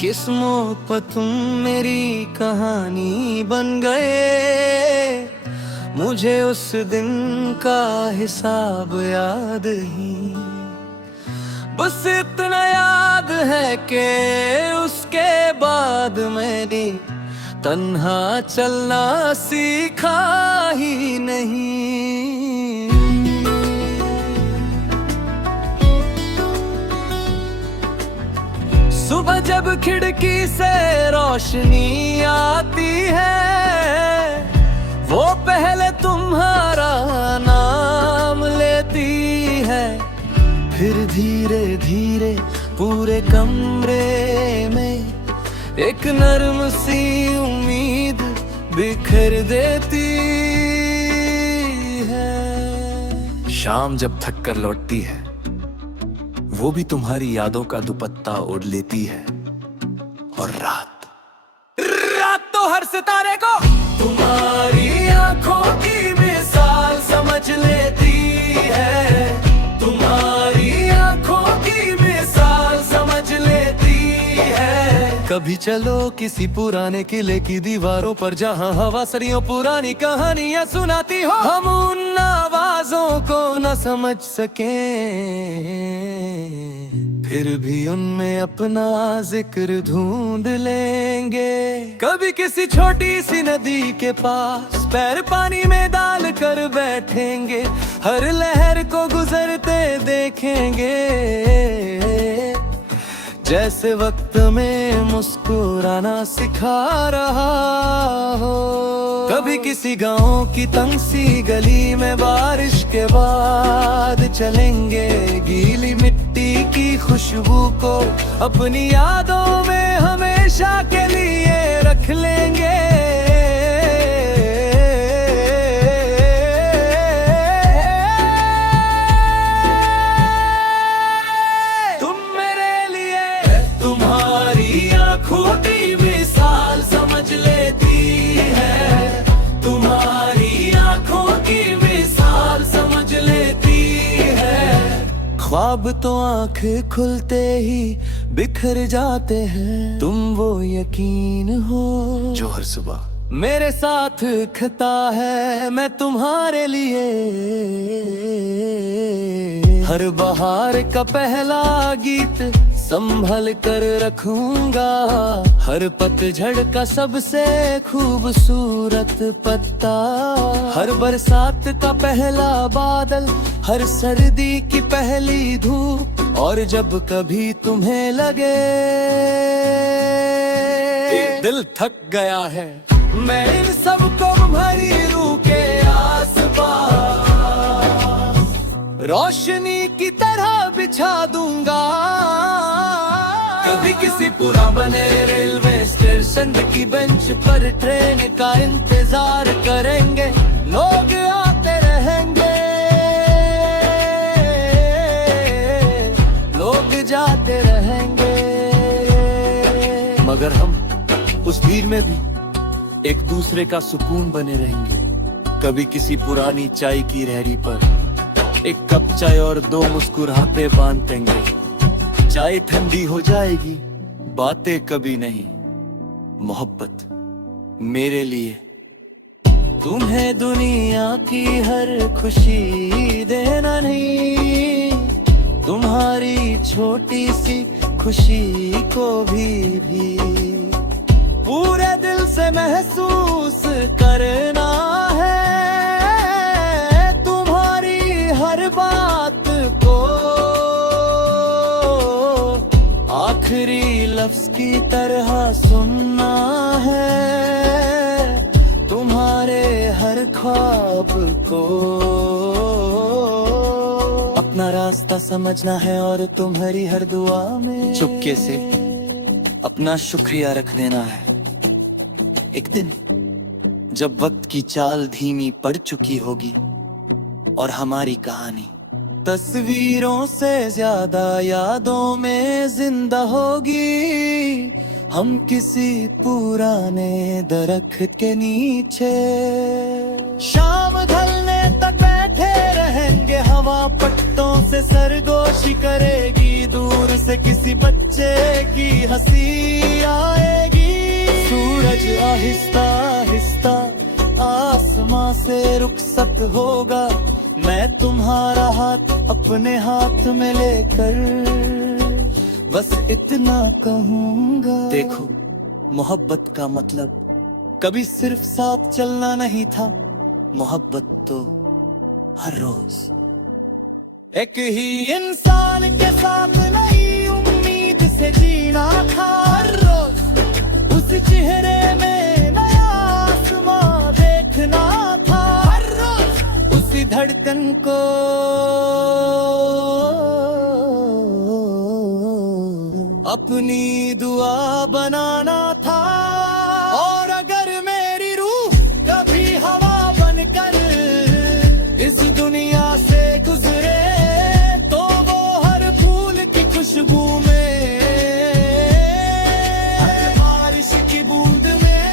किस्मों पर तुम मेरी कहानी बन गए। मुझे उस दिन का हिसाब याद ही बस इतना याद है कि उसके बाद मैंने तन्हा चलना सीखा ही नहीं। सुबह जब खिड़की से रोशनी आती है, वो पहले तुम्हारा नाम लेती है। फिर धीरे धीरे पूरे कमरे में एक नर्म सी उम्मीद बिखर देती है। शाम जब थक कर लौटती है, वो भी तुम्हारी यादों का दुपट्टा ओढ़ लेती है। और रात तो हर सितारे को तुम्हारी आंखों की मिसाल समझ लेती है। तुम्हारी आंखों की मिसाल समझ लेती है। कभी चलो किसी पुराने किले की दीवारों पर, जहां हवा सदियों पुरानी कहानियां सुनाती हो। हम उन आवाजों को न समझ सके, फिर भी उनमें अपना जिक्र ढूंढ लेंगे। कभी किसी छोटी सी नदी के पास पैर पानी में डाल कर बैठेंगे, हर लहर को गुजरते देखेंगे, जैसे वक्त में मुस्कुराना सिखा रहा हो। कभी किसी गांव की तंग सी गली में बारिश के बाद चलेंगे, गीली मिट्टी की खुशबू को अपनी यादों में हमेशा के लिए रख लेंगे। खोटी मिसाल समझ लेती है। तुम्हारी आंखों की मिसाल समझ लेती है। ख्वाब तो आंख खुलते ही बिखर जाते हैं। तुम वो यकीन हो जो हर सुबह मेरे साथ खता है। मैं तुम्हारे लिए हर बहार का पहला गीत संभल कर रखूंगा। हर पतझड़ का सबसे खूबसूरत पत्ता, हर बरसात का पहला बादल, हर सर्दी की पहली धूप। और जब कभी तुम्हें लगे दिल थक गया है, मैं इन सबको भरी रूह के आसपास रोशनी की तरह बिछा दूंगा। कभी किसी पूरा बने रेलवे स्टेशन की बेंच पर ट्रेन का इंतजार करेंगे। लोग आते रहेंगे, लोग जाते रहेंगे, मगर हम उस भीड़ में भी एक दूसरे का सुकून बने रहेंगे। कभी किसी पुरानी चाय की रेहड़ी पर एक कप चाय और दो मुस्कुराते बांध देंगे। चाय ठंडी हो जाएगी, बातें कभी नहीं, मोहब्बत मेरे लिए। तुम्हें दुनिया की हर खुशी देना नहीं, तुम्हारी छोटी सी खुशी को भी पूरे दिल से महसूस करना है। तुम्हारी हर बात को आखिरी लफ्ज की तरह सुनना है। तुम्हारे हर ख्वाब को अपना रास्ता समझना है। और तुम्हारी हर दुआ में चुपके से अपना शुक्रिया रख देना है। एक दिन जब वक्त की चाल धीमी पड़ चुकी होगी और हमारी कहानी तस्वीरों से ज्यादा यादों में जिंदा होगी, हम किसी पुराने दरख्त के नीचे शाम ढलने तक बैठे रहेंगे। हवा पत्तों से सरगोशी करेगी, दूर से किसी बच्चे की हंसी आएगी। सूरज आहिस्ता आहिस्ता आसमां से रुखसत होगा, मैं तुम्हारा हाथ अपने हाथ में लेकर बस इतना कहूंगा। देखो, मोहब्बत का मतलब कभी सिर्फ साथ चलना नहीं था, मोहब्बत तो हर रोज एक ही इंसान के साथ नई उम्मीद से जीना था। हर रोज उस चेहरे में नया आसमां देखना था, हर रोज उसी धड़कन को अपनी दुआ बनाना था। और अगर मेरी रूह कभी हवा बनकर इस दुनिया से गुजरे, तो वो हर फूल की खुशबू में, हर बारिश की बूंद में,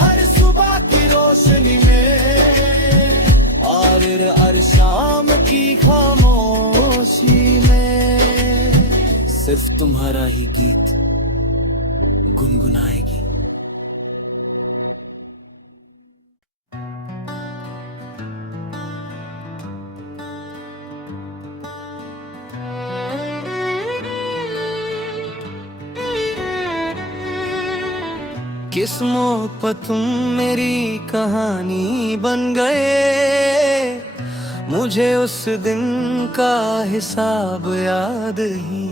हर सुबह की रोशनी में, और हर शाम की खामोशी में सिर्फ तुम्हारा ही गीत गुनगुनाएगी। किस्मों पर तुम मेरी कहानी बन गए, मुझे उस दिन का हिसाब याद ही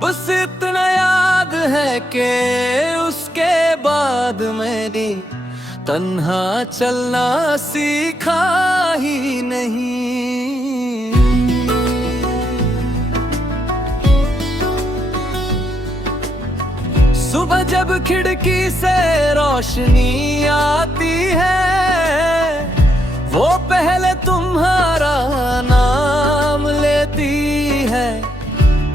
बस इतना याद है कि उसके बाद मैंने तन्हा चलना सीखा ही नहीं। सुबह जब खिड़की से रोशनी आती है, वो पहले तुम्हारा नाम लेती है,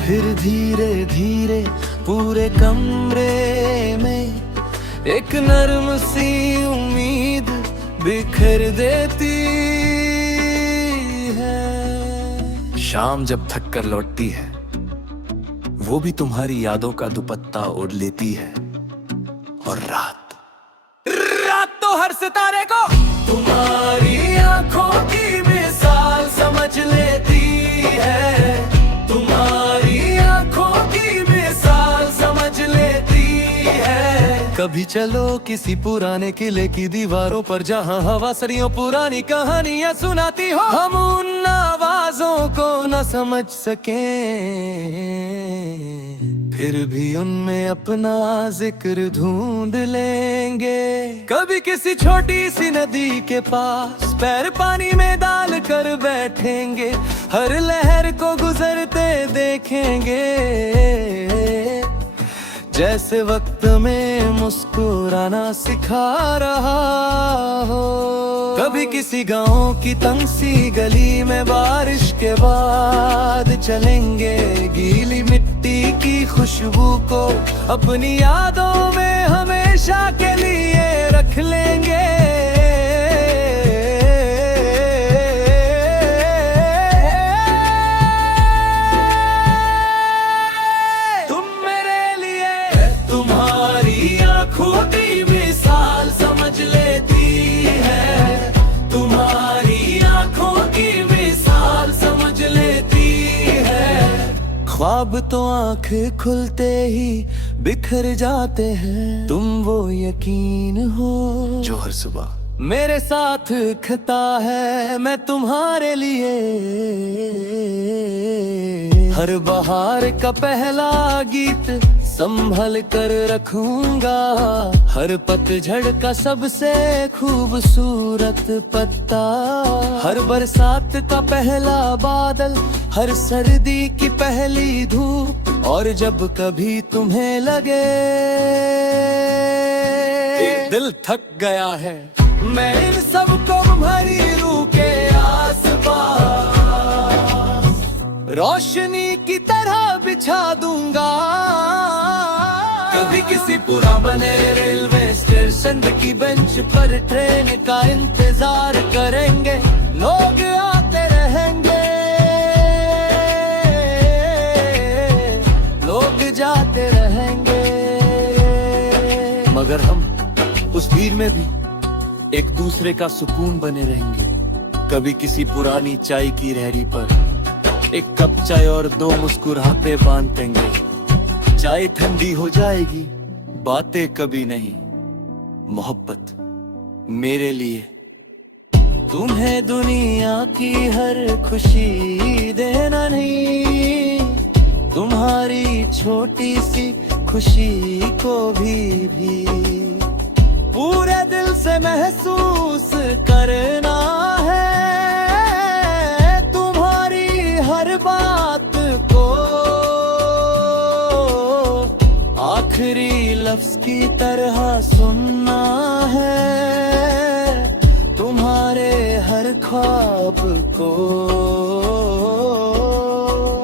फिर धीरे धीरे पूरे कमरे में एक नर्म सी उम्मीद बिखर देती है। शाम जब थक कर लौटती है, वो भी तुम्हारी यादों का दुपट्टा ओढ़ लेती है। और रात तो हर सितारे को तुम्हारी आंखों की मिसाल समझ लेती है, तुम्हारी आंखों की मिसाल समझ लेती है। कभी चलो किसी पुराने किले की दीवारों पर, जहां हवा सरियों पुरानी कहानियां सुनाती हो, हम उन आवाजों को न समझ सके, फिर भी उनमें अपना जिक्र ढूंढ लेंगे। कभी किसी छोटी सी नदी के पास पैर पानी में डाल कर बैठेंगे, हर लहर को गुजरते देखेंगे, जैसे वक्त में मुस्कुराना सिखा रहा हो। कभी किसी गांव की तंग सी गली में बारिश के बाद चलेंगे, गीली मिट्टी की खुशबू को अपनी यादों में हमेशा के लिए रख लेंगे। खोटी मिसाल समझ लेती है, तुम्हारी आंखों की मिसाल समझ लेती है। ख्वाब तो आंख खुलते ही बिखर जाते हैं, तुम वो यकीन हो जो हर सुबह मेरे साथ खता है। मैं तुम्हारे लिए हर बहार का पहला गीत संभल कर रखूंगा, हर पतझड़ का सबसे खूबसूरत पत्ता, हर बरसात का पहला बादल, हर सर्दी की पहली धूप। और जब कभी तुम्हें लगे दिल थक गया है, मैं इन सबको भरी रूह के आसपास रोशनी की तरह बिछा दूंगा। कभी किसी पुराने रेलवे स्टेशन की बेंच पर ट्रेन का इंतजार करेंगे, लोग आते रहेंगे, मगर हम उस भीड़ में भी एक दूसरे का सुकून बने रहेंगे। कभी किसी पुरानी चाय की रेहड़ी पर एक कप चाय और दो मुस्कुराहटे बांध देंगे। चाय ठंडी हो जाएगी, बातें कभी नहीं। मोहब्बत मेरे लिए तुम्हें दुनिया की हर खुशी देना नहीं, तुम्हारी छोटी सी खुशी को भी पूरे दिल से महसूस करना है। तुम्हारी हर बात को आखिरी लफ्ज की तरह सुनना है। तुम्हारे हर ख्वाब को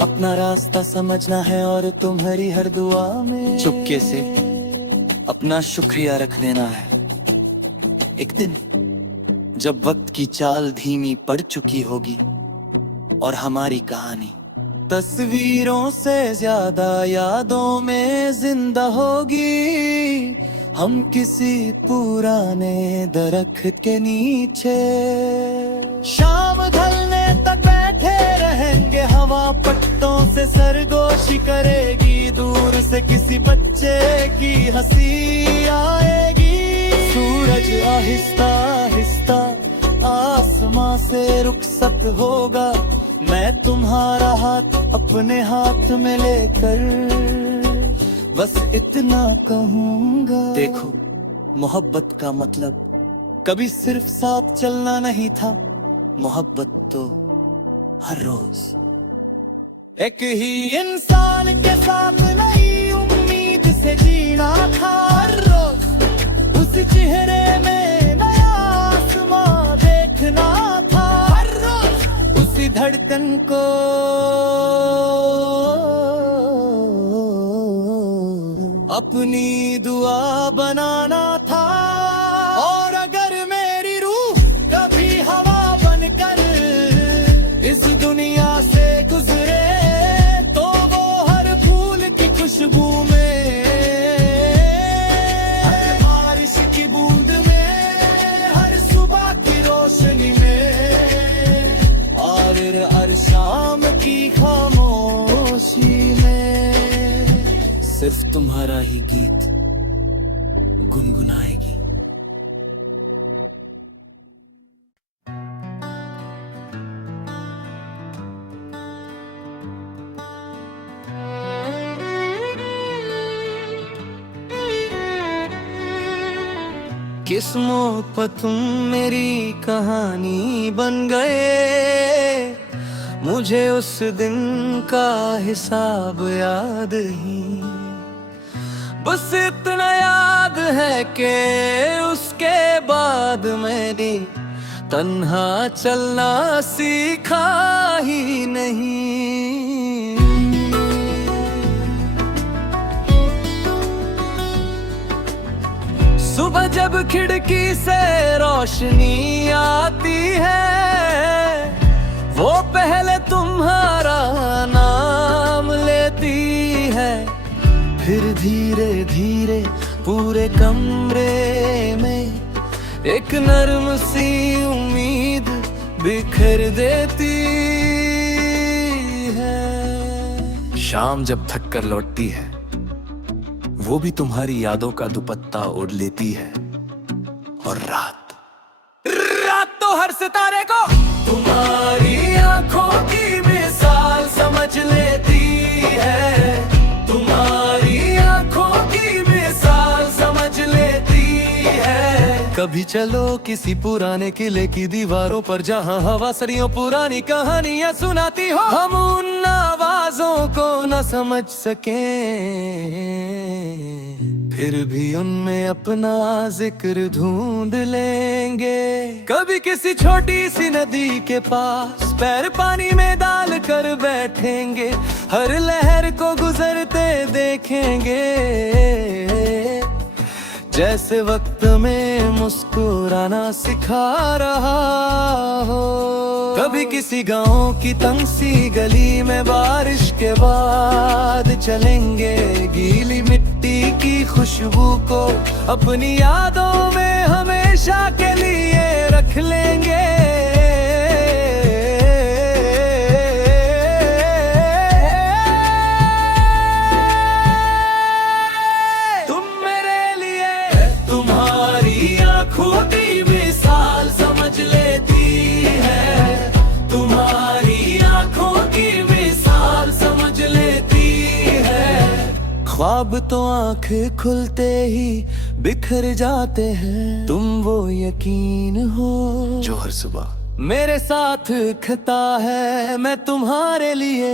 अपना रास्ता समझना है और तुम्हारी हर दुआ में चुपके से अपना शुक्रिया रख देना है। एक दिन जब वक्त की चाल धीमी पड़ चुकी होगी और हमारी कहानी तस्वीरों से ज्यादा यादों में जिंदा होगी, हम किसी पुराने दरख्त के नीचे शाम ढलने तक बैठे रहेंगे। हवा पट्टों से सरगोशी करेगी, दूर से किसी बच्चे की हंसी आएगी। सूरज आहिस्ता आहिस्ता आसमां से रुखसत होगा, मैं तुम्हारा हाथ अपने हाथ में लेकर बस इतना कहूँगा। देखो, मोहब्बत का मतलब कभी सिर्फ साथ चलना नहीं था। मोहब्बत तो हर रोज एक ही इंसान के साथ नई उम्मीद से जीना था। हर रोज उसी चेहरे में नया आसमां देखना था। हर रोज उसी धड़कन को अपनी दुआ बनाना था। और अगर मेरी रूह कभी हवा बनकर इस दुनिया से गुजरे, तो वो हर फूल की खुशबू में, हर बारिश की बूंद में, हर सुबह की रोशनी में, और हर शाम की खामोशी में सिर्फ तुम्हारा ही गीत गुनगुनाएगी। किस्मों पर तुम मेरी कहानी बन गए, मुझे उस दिन का हिसाब याद ही बस इतना याद है कि उसके बाद मैंने तन्हा चलना सीखा ही नहीं। सुबह जब खिड़की से रोशनी आती है, वो पहले तुम्हारा नाम लेती है। फिर धीरे धीरे पूरे कमरे में एक नर्म सी उम्मीद बिखर देती है। शाम जब थक कर लौटती है, वो भी तुम्हारी यादों का दुपट्टा ओढ़ लेती है। और रात तो हर सितारे को तुम्हारी आंखों की मिसाल समझ लेती है। तुम्हारी आंखों की मिसाल समझ लेती है। कभी चलो किसी पुराने किले की दीवारों पर, जहां हवा सरियों पुरानी कहानियां सुनाती हो। हम उन आवाजों को न समझ सके, फिर भी उनमें अपना जिक्र ढूंढ लेंगे। कभी किसी छोटी सी नदी के पास पैर पानी में डाल कर बैठेंगे, हर लहर को गुजरते देखेंगे, जैसे वक्त में मुस्कुराना सिखा रहा हो। कभी किसी गांव की तंग सी गली में बारिश के बाद चलेंगे, गीली मिट्टी की खुशबू को अपनी यादों में हमेशा के लिए रख लेंगे। तुम मेरे लिए तुम्हारी आंखों की मिसाल समझ लेती है, तुम्हारी आंखों की मिसाल समझ लेती है। ख्वाब तो आंख खुलते ही बिखर जाते हैं, तुम वो यकीन हो जो हर सुबह मेरे साथ खता है। मैं तुम्हारे लिए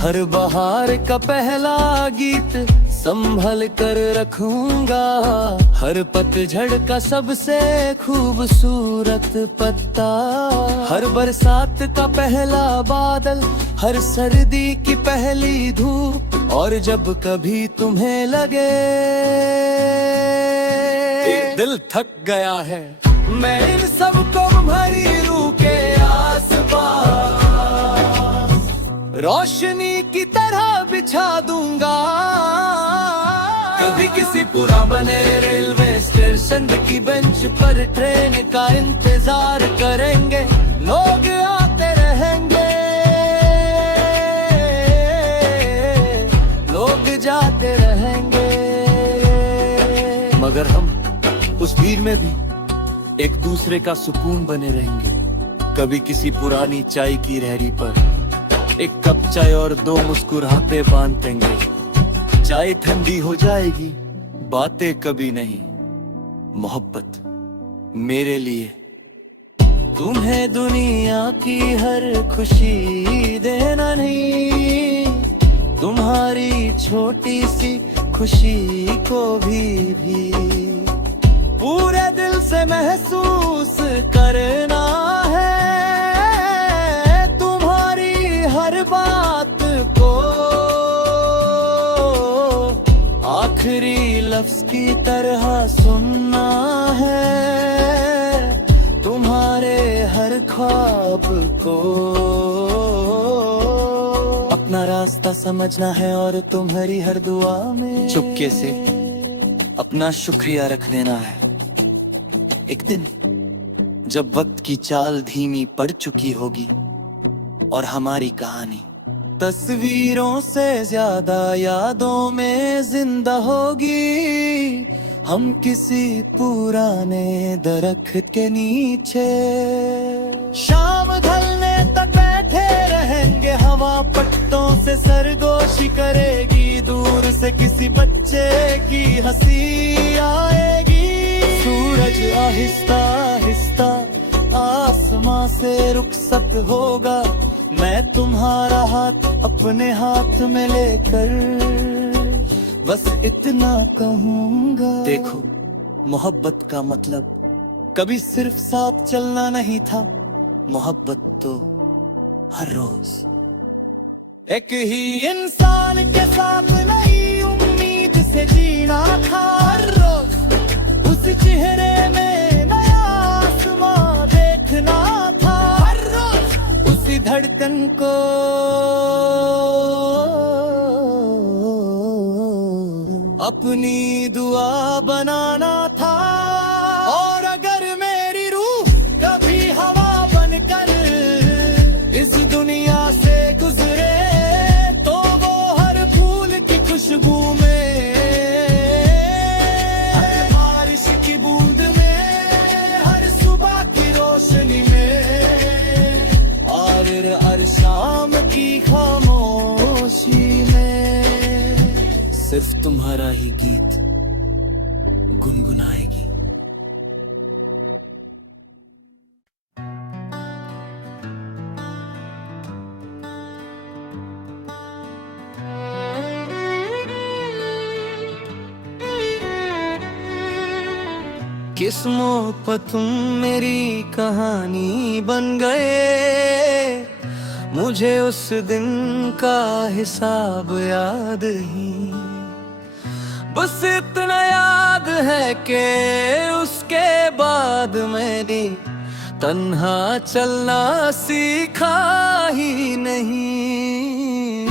हर बहार का पहला गीत संभल कर रखूंगा, हर पतझड़ का सबसे खूबसूरत पत्ता, हर बरसात का पहला बादल, हर सर्दी की पहली धूप। और जब कभी तुम्हें लगे दिल थक गया है, मैं इन सबको भरी रूह के आसपास रोशनी की तरह बिछा दूंगा। कभी किसी पुराने रेलवे स्टेशन की बेंच पर ट्रेन का इंतजार करेंगे, लोग आते रहेंगे, लोग जाते रहेंगे, मगर हम उस भीड़ में भी एक दूसरे का सुकून बने रहेंगे। कभी किसी पुरानी चाय की रेहड़ी पर एक कप चाय और दो मुस्कुराहटे बांध देंगे। चाय ठंडी हो जाएगी, बातें कभी नहीं, मोहब्बत मेरे लिए। तुम्हें दुनिया की हर खुशी देना नहीं, तुम्हारी छोटी सी खुशी को भी पूरे दिल से महसूस करना है। तुम्हारी हर बात को आखिरी लफ्ज की तरह सुनना है, तुम्हारे हर ख्वाब को अपना रास्ता समझना है, और तुम्हारी हर दुआ में चुपके से अपना शुक्रिया रख देना है। एक दिन जब वक्त की चाल धीमी पड़ चुकी होगी और हमारी कहानी तस्वीरों से ज्यादा यादों में जिंदा होगी, हम किसी पुराने दरख्त के नीचे शाम ढलने तक बैठे रहेंगे। हवा पत्तों से सरगोशी करेगी, दूर से किसी बच्चे की हंसी आएगी। सूरज आहिस्ता आहिस्ता आसमां से रुखसत होगा, मैं तुम्हारा हाथ अपने हाथ में लेकर बस इतना कहूंगा। देखो, मोहब्बत का मतलब कभी सिर्फ साथ चलना नहीं था, मोहब्बत तो हर रोज एक ही इंसान के साथ नई उम्मीद से जीना था। हर रोज उस चेहरे में नया आसमां देखना था, हर रोज उसी धड़कन को अपनी दुआ बनाना था। और अगर मेरी रूह कभी हवा बनकर इस दुनिया से गुजरे, तो वो हर फूल की खुशबू में, हर बारिश की बूंद में, हर सुबह की रोशनी में, और शाम की खामोशी में सिर्फ तुम्हारा ही गीत गुनगुनाएगी। किस्मों पर तुम मेरी कहानी बन गए, मुझे उस दिन का हिसाब याद ही बस इतना याद है कि उसके बाद मैंने तन्हा चलना सीखा ही नहीं।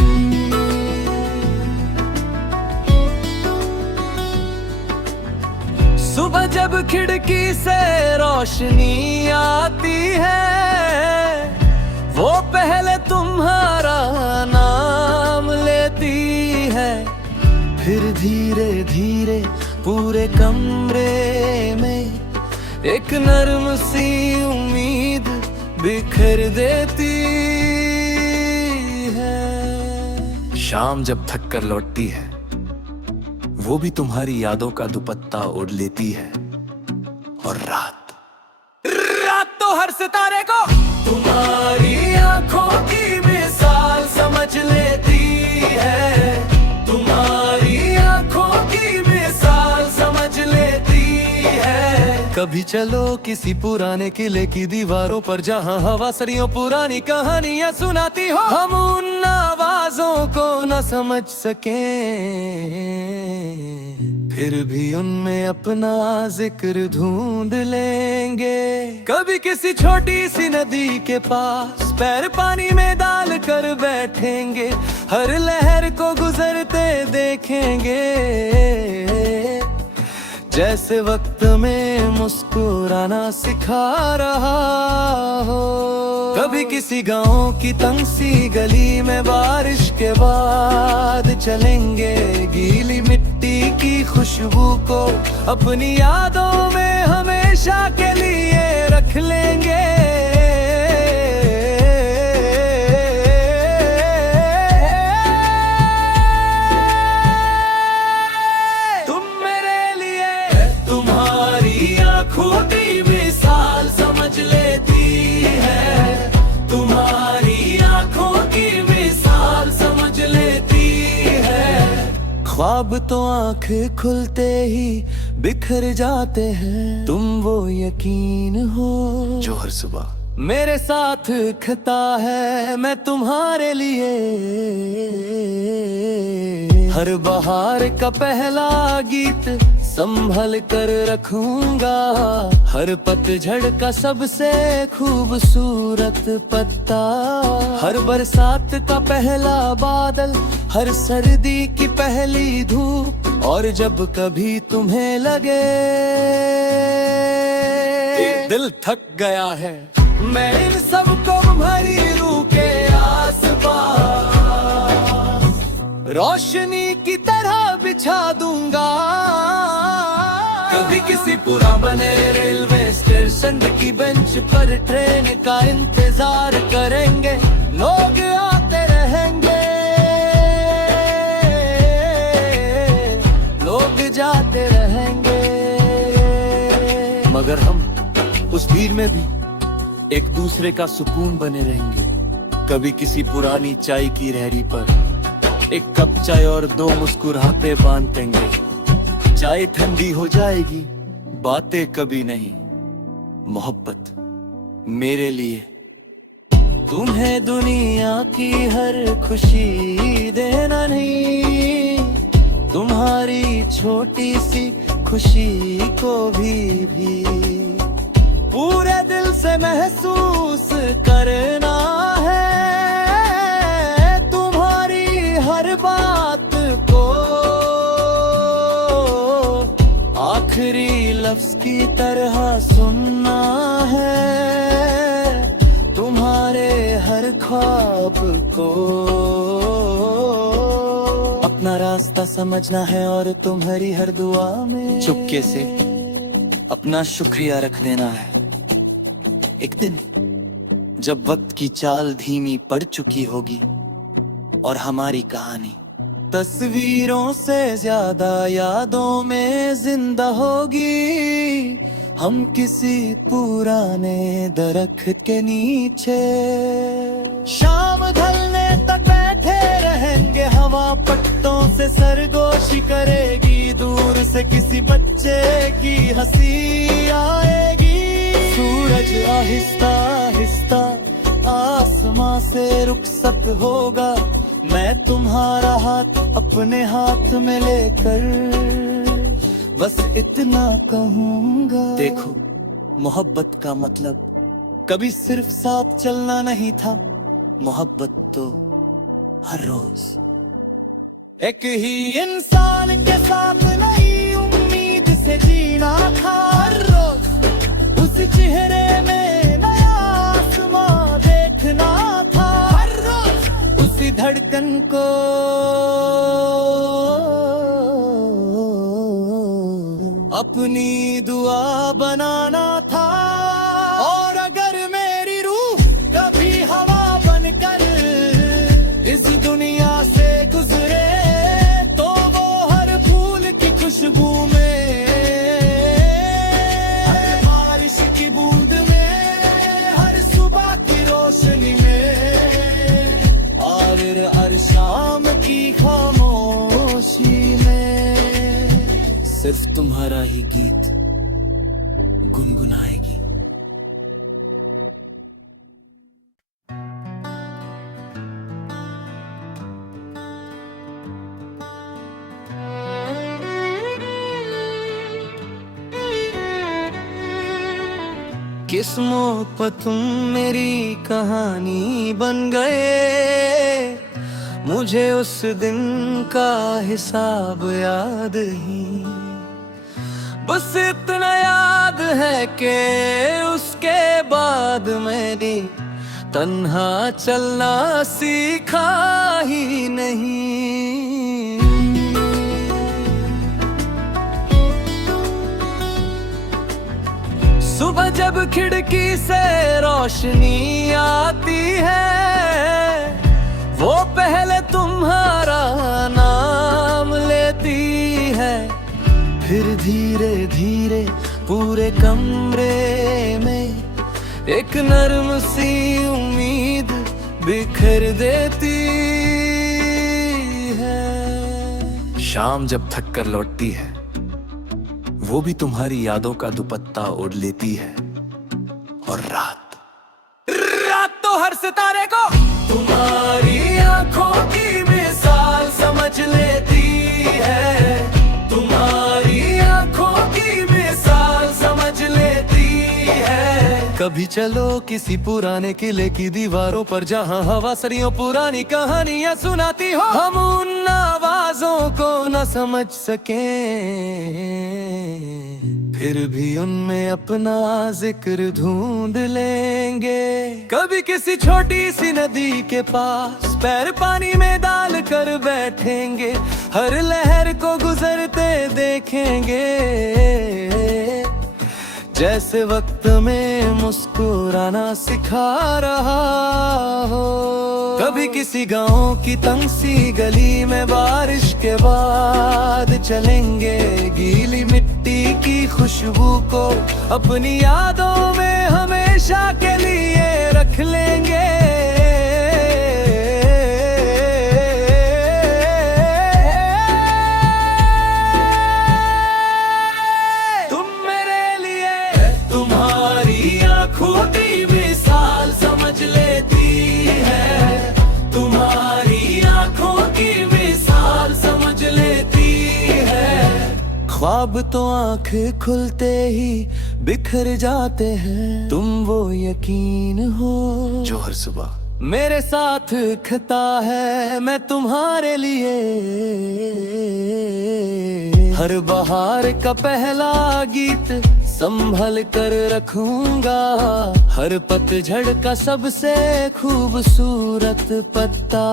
सुबह जब खिड़की से रोशनी आती है, वो पहले तुम्हारा नाम लेती है। फिर धीरे धीरे पूरे कमरे में एक नर्म सी उम्मीद बिखर देती है। शाम जब थक कर लौटती है, वो भी तुम्हारी यादों का दुपट्टा ओढ़ लेती है। और रात तो हर सितारे को तुम्हारी आंखों की मिसाल समझ लेती है। तुम्हारी आंखों की मिसाल समझ लेती है। कभी चलो किसी पुराने किले की दीवारों पर, जहां हवा सदियों पुरानी कहानियां सुनाती हो। हम उन आवाजों को न समझ सके, फिर भी उनमें अपना जिक्र ढूंढ लेंगे। कभी किसी छोटी सी नदी के पास पैर पानी में डाल कर बैठेंगे, हर लहर को गुजरते देखेंगे, जैसे वक्त में मुस्कुराना सिखा रहा हो। कभी किसी गांव की तंग सी गली में बारिश के बाद चलेंगे, गीली मिट्टी की खुशबू को अपनी यादों में हमेशा के लिए रख लेंगे। खोटी मिसाल समझ लेती है। तुम्हारी आंखों की मिसाल समझ लेती है। ख्वाब तो आंख खुलते ही बिखर जाते हैं, तुम वो यकीन हो जो हर सुबह मेरे साथ खता है। मैं तुम्हारे लिए हर बहार का पहला गीत संभल कर रखूंगा, हर पतझड़ का सबसे खूबसूरत पत्ता, हर बरसात का पहला बादल, हर सर्दी की पहली धूप। और जब कभी तुम्हें लगे दिल थक गया है, मैं इन सबको भरी रूह के आसपास रोशनी की तरह बिछा दूंगा। कभी किसी पुराने बने रेलवे स्टेशन की बेंच पर ट्रेन का इंतजार करेंगे, लोग आते रहेंगे, लोग जाते रहेंगे, मगर हम उस भीड़ में भी एक दूसरे का सुकून बने रहेंगे। कभी किसी पुरानी चाय की रेहड़ी पर एक कप चाय और दो मुस्कुराहटे बांध देंगे। चाय ठंडी हो जाएगी, बातें कभी नहीं। मोहब्बत मेरे लिए तुम्हें दुनिया की हर खुशी देना नहीं, तुम्हारी छोटी सी खुशी को भी पूरे दिल से महसूस करना है। तुम्हारी हर बात को आखिरी लफ्ज की तरह सुनना है, तुम्हारे हर ख्वाब को अपना रास्ता समझना है, और तुम्हारी हर दुआ में चुपके से अपना शुक्रिया रख देना है। एक दिन जब वक्त की चाल धीमी पड़ चुकी होगी और हमारी कहानी तस्वीरों से ज्यादा यादों में जिंदा होगी, हम किसी पुराने दरख्त के नीचे शाम ढलने तक बैठे रहेंगे। हवा पट्टों से सरगोशी करेगी, दूर से किसी बच्चे की हंसी आएगी। सूरज आहिस्ता आहिस्ता आसमां से रुखसत होगा, मैं तुम्हारा हाथ अपने हाथ में लेकर बस इतना कहूंगा। देखो, मोहब्बत का मतलब कभी सिर्फ साथ चलना नहीं था, मोहब्बत तो हर रोज एक ही इंसान के साथ नई उम्मीद से जीना धड़कन को अपनी दुआ बनाना था। और अगर मेरी रूह कभी हवा बनकर इस दुनिया से गुजरे तो वो हर फूल की खुशबू में, हर बारिश की बूंद में, हर सुबह की रोशनी में और हर शाम की खामोशी में सिर्फ तुम्हारा ही गीत गुनगुनाएगी। किस्मों पर तुम मेरी कहानी बन गए, मुझे उस दिन का हिसाब याद ही बस इतना याद है कि उसके बाद मैंने तन्हा चलना सीखा ही नहीं। सुबह जब खिड़की से रोशनी आती है वो पहले तुम्हारा नाम लेती है, फिर धीरे धीरे पूरे कमरे में एक नर्म सी उम्मीद बिखर देती है। शाम जब थक कर लौटती है वो भी तुम्हारी यादों का दुपट्टा ओढ़ लेती है, और रात तो हर सितारे को तुम्हारी आंखों की मिसाल समझ लेती है, तुम्हारी आंखों की मिसाल समझ लेती है। कभी चलो किसी पुराने किले की दीवारों पर जहां हवा सरियों पुरानी कहानियां सुनाती हो, हम उन आवाजों को न समझ सके फिर भी उनमें अपना जिक्र ढूंढ लेंगे। कभी किसी छोटी सी नदी के पास पैर पानी में डाल कर बैठेंगे, हर लहर को गुजरते देखेंगे जैसे वक्त में मुस्कुराना सिखा रहा हो। कभी किसी गांव की तंग सी गली में बारिश के बाद चलेंगे, गीली मिट्टी की खुशबू को अपनी यादों में हमेशा के लिए रख लेंगे। खोटी मिसाल समझ लेती है, तुम्हारी आंखों की मिसाल समझ लेती है। ख्वाब तो आंख खुलते ही बिखर जाते हैं, तुम वो यकीन हो जो हर सुबह मेरे साथ खता है मैं तुम्हारे लिए। हर बहार का पहला गीत संभल कर रखूंगा, हर पतझड़ का सबसे खूबसूरत पत्ता,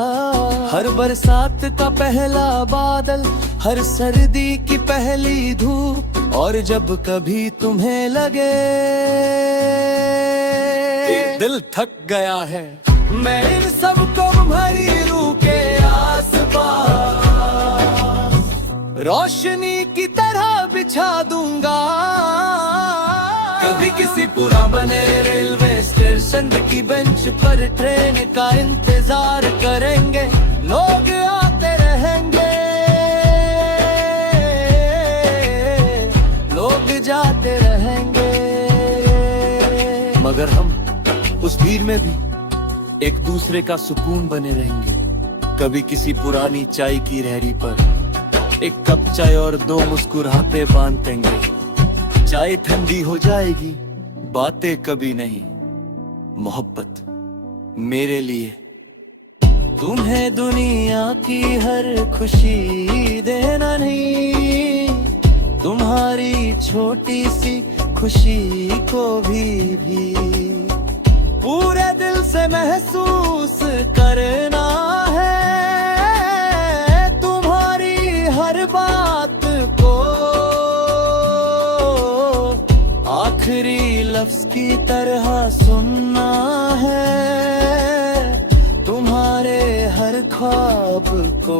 हर बरसात का पहला बादल, हर सर्दी की पहली धूप। और जब कभी तुम्हें लगे दिल थक गया है, मैं इन सबको भरी रूह के आसपास रोशनी की तरह बिछा दूंगा। कभी किसी पुराने रेलवे स्टेशन की बेंच पर ट्रेन का इंतजार करेंगे, लोग आते रहेंगे, लोग जाते रहेंगे, मगर हम उस भीड़ में भी एक दूसरे का सुकून बने रहेंगे। कभी किसी पुरानी चाय की रेहड़ी पर एक कप चाय और दो मुस्कुराहटे बांध देंगे, चाय ठंडी हो जाएगी, बातें कभी नहीं, मोहब्बत मेरे लिए। तुम्हें दुनिया की हर खुशी देना नहीं, तुम्हारी छोटी सी खुशी को भी पूरे दिल से महसूस करना है तुम्हारी हर बात को, आखिरी लफ्ज की तरह सुनना है तुम्हारे हर ख्वाब को।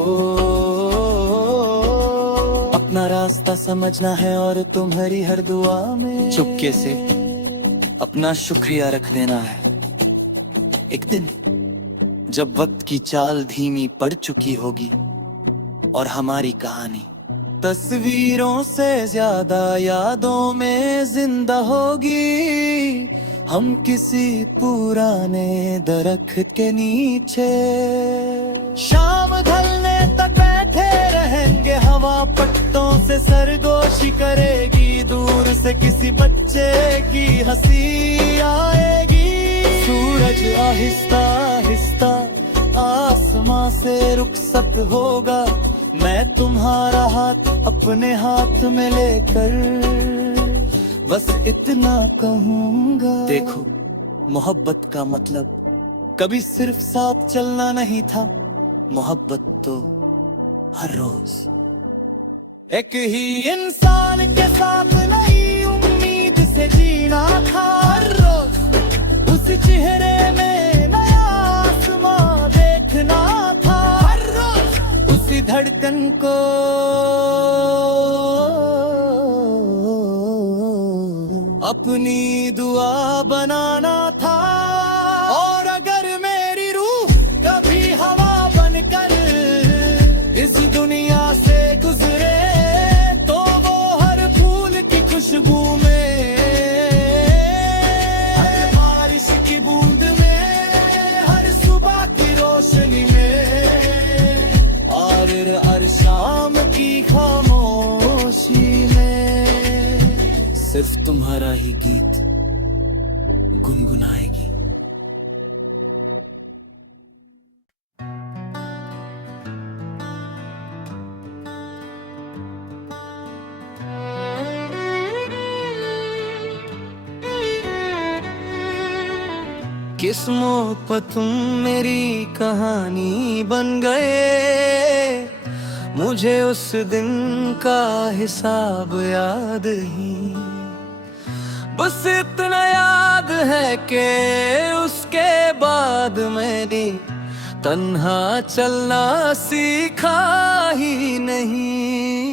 अपना रास्ता समझना है और तुम्हारी हर दुआ में चुपके से अपना शुक्रिया रख देना है। एक दिन जब वक्त की चाल धीमी पड़ चुकी होगी और हमारी कहानी तस्वीरों से ज्यादा यादों में जिंदा होगी, हम किसी पुराने दरख्त के नीचे शाम ढलने तक बैठे रहेंगे। हवा पट्टों से सरगोशी करेगी, दूर से किसी बच्चे की हंसी आएगी। सूरज आहिस्ता आहिस्ता आसमां से रुखसत होगा, मैं तुम्हारा हाथ अपने हाथ में लेकर बस इतना कहूँगा। देखो, मोहब्बत का मतलब कभी सिर्फ साथ चलना नहीं था, मोहब्बत तो हर रोज एक ही इंसान के साथ नई उम्मीद से जीना था। हर रोज उस चेहरे में नया आसमां देखना था, हर रोज उसी धड़कन को अपनी दुआ बनाना था। और अगर मेरी रूह कभी हवा बनकर इस दुनिया से गुजरे, तो वो हर फूल की खुशबू में, हर बारिश की बूंद में, हर सुबह की रोशनी में, और हर शाम की खामोशी में सिर्फ तुम्हारा ही गीत गुनगुनाएगी। किस्मों पर तुम मेरी कहानी बन गए, मुझे उस दिन का हिसाब याद ही बस इतना याद है कि उसके बाद मैंने तन्हा चलना सीखा ही नहीं।